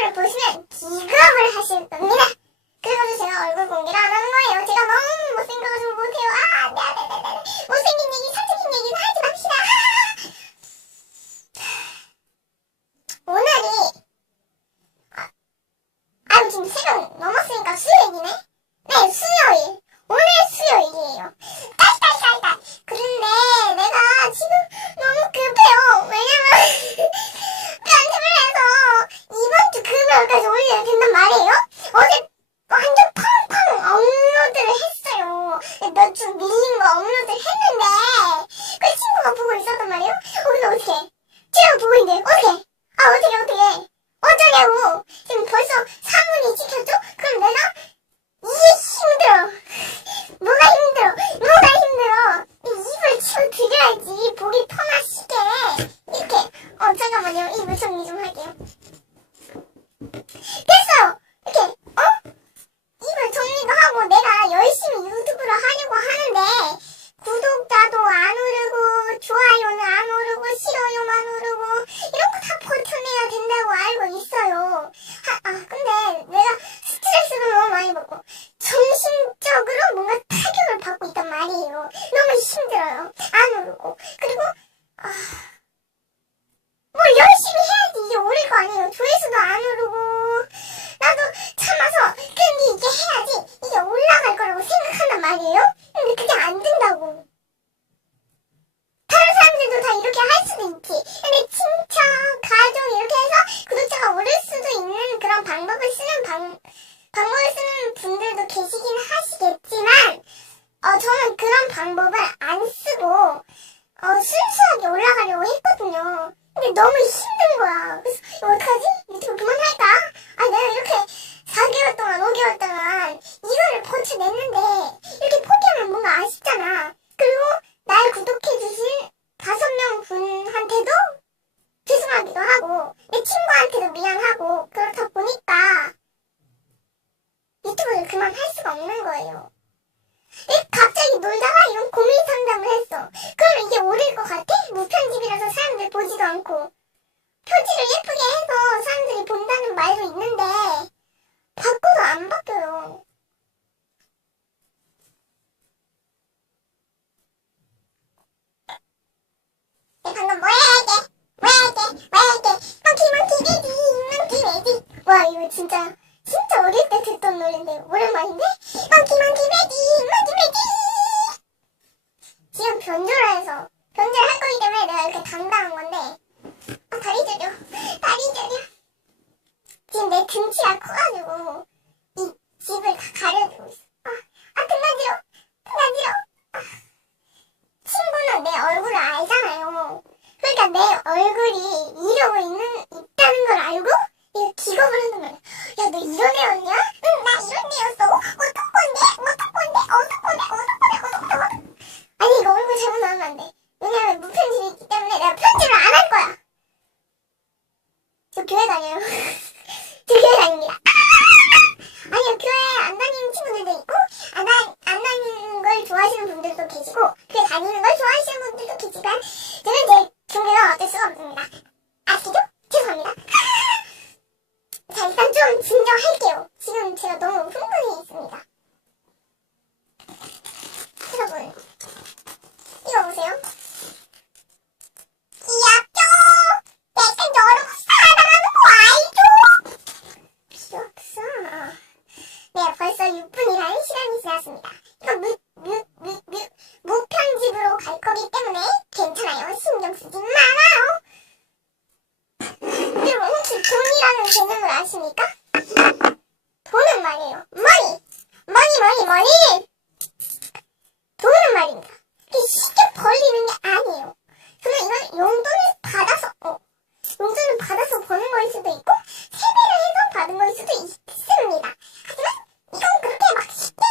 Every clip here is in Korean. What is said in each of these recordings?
유튜브를 보시면 기겁을 하실 겁니다. 그래서 제가 얼굴 공개를 안 하는 거예요. 제가 너무 못생겨가지고 못해요. 네네네네. 못생긴 얘기, 사적인 얘기는 하지 맙시다. 오늘이 지금 새벽 넘었으니까 수요일이네? 네, 수요일. 오늘 수요일이에요. 딸. 그런데 내가 지금 너무 급해요. 왜냐면 편집을 해서 이번 주 금요일까지 올려야 된단 말이에요. 어제 완전 팡팡 업로드를 했어요. 몇 주 밀린 거 업로드를 했는데 그 친구가 보고 있었단 말이에요. 근데 어떡해. 친구가 보고 있는데 어떡해. 어떡해. 어쩌냐고. 지금 벌써 3분이 찍혔죠? 그럼 내가 이게 힘들어. 뭐가 힘들어. 입을 치워드려야지. 보기 편하시게. 이렇게. 잠깐만요. 입을 정리 좀 할게요. 됐어요. 이렇게. 입을 정리도 하고 내가 열심히 유튜브를 하려고 하는데 구독자도 안 오르고 좋아요는 안 오르고 싫어요만 오르고 이런 거 다 버텨내야 된다고 알고 있어요. 근데 내가 스트레스를 너무 많이 받고 정신적으로 뭔가 타격을 받고 있단 말이에요. 너무 힘들어요. 안 오르고. 그리고 뭘 열심히 해야지 이게 오를 거 아니에요. 조회수도 안 오르고 나도 참아서 근데 이게 해야지 이게 올라갈 거라고 생각한단 말이에요. 근데 그게 안 된다고. 다른 사람들도 다 이렇게 할 수도 있지. 근데 친척, 가족 이렇게 해서 구독자가 오를 수도 있는 그런 방법을 쓰는 분들도 계시긴 하시겠지만 저는 그런 방법을 안 쓰고 순수하게 올라가려고 했거든요. 근데 너무 힘든 거야. 그래서 이거 어떡하지? 유튜브 그만할까? 내가 이렇게 4개월 동안 5개월 동안 이거를 버텨냈는데 이렇게 포기하면 뭔가 아쉽잖아. 그리고 날 구독해주신 5명 분한테도 죄송하기도 하고 내 친구한테도 미안하고 그렇다 보니까 유튜브를 그만할 수가 없는 거예요. 갑자기 놀다가 이런 고민 상담을 했어. 그럼 이게 오를 것 같아? 무편집이라서 사람들 보지도 않고 표지를 예쁘게 해서 사람들이 본다는 말도 있는데 바꿔도 안 바뀌어요. 방금 뭐야 이게 멍키 베디 와 이거 진짜 어릴 때 듣던 노래인데 오랜만인데 멍키 베디 지금 변조를 할 거기 때문에 내가 이렇게 당당한 건데 다리 저려 지금 내 등치가 커가지고 이 집을 다 가려주고 있어. 등 간지러워. 친구는 내 얼굴을 알잖아요. 그러니까 내 얼굴이 이러고 있다는 걸 알고 얘가 기겁을 하는 거야. 야, 너 이런 애였냐? 응, 나 이런 애였어. 어떡건데? 아니, 이거 얼굴 잘못 나오면 안 돼. 왜냐면 무편집이 있기 때문에 내가 편집을 안 할 거야. 저 교회 다녀요. 저 교회 다닙니다. 아니요, 교회 안 다니는 친구들도 있고 안 다니는 걸 좋아하시는 분들도 계시고 교회 다니는 걸 좋아하시는 분들도 계시지만 저는 제 종교가 어쩔 수가 없습니다. 아시죠? 죄송합니다. 자, 일단 좀 진정할게요. 지금 제가 너무 흥분해 있습니다. 여러분, 이거 보세요. 귀엽죠? 내가 너를 사랑하는 거 알죠? 필요 없어. 네, 벌써 6분이라는 시간이 지났습니다. 이거 무편집으로 갈 거기 때문에 괜찮아요. 신경 쓰지 말아요. 여러분, 혹시 돈이라는 개념을 아십니까? 돈은 말이에요. 머니! 돈은 말입니다. 이게 쉽게 벌리는 게 아니에요. 저는 이걸 용돈을 받아서 버는 거일 수도 있고 세배를 해서 받은 거일 수도 있습니다. 하지만 이건 그렇게 막 쉽게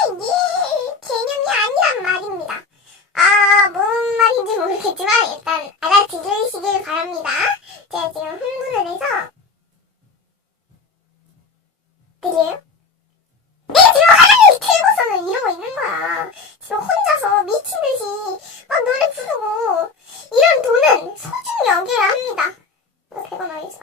개념이 아니란 말입니다. 뭔 말인지 모르겠지만 일단 알아들으시길 바랍니다. 제가 지금 흥분을 해서 들려요? 내가 지금 화장실 틀고서는 이러고 있는 거야. 지금 혼자서 미친듯이 막 노래 부르고 이런 돈은 소중히 여겨야 합니다. 100원 어디서?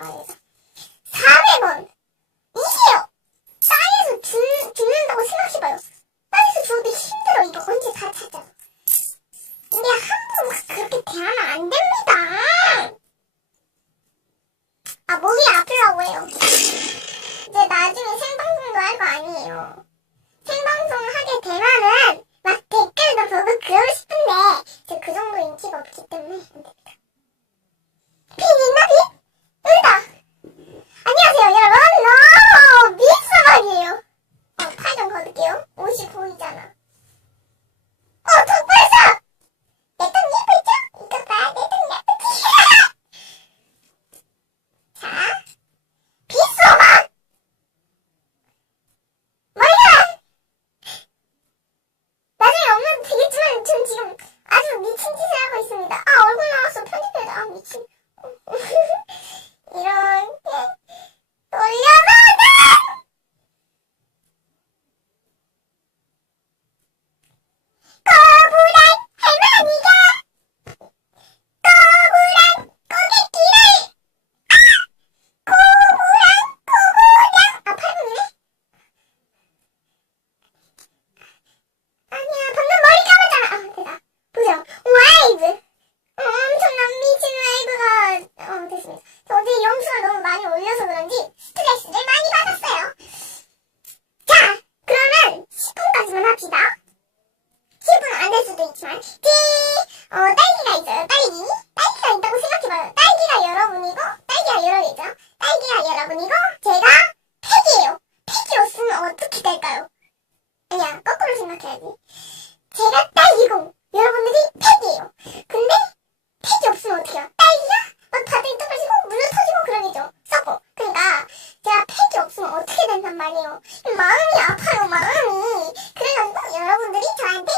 여러분, 이거 제가 팩이에요. 팩이 없으면 어떻게 될까요? 아니야, 거꾸로 생각해야지. 제가 딸기고 여러분들이 팩이에요. 근데 팩이 없으면 어떻게 해요? 딸기가 막 바닥에 떨어지고 물로 터지고 그러겠죠. 썩고. 그러니까 제가 팩이 없으면 어떻게 된단 말이에요. 마음이 아파요, 마음이. 그래가지고 여러분들이 저한테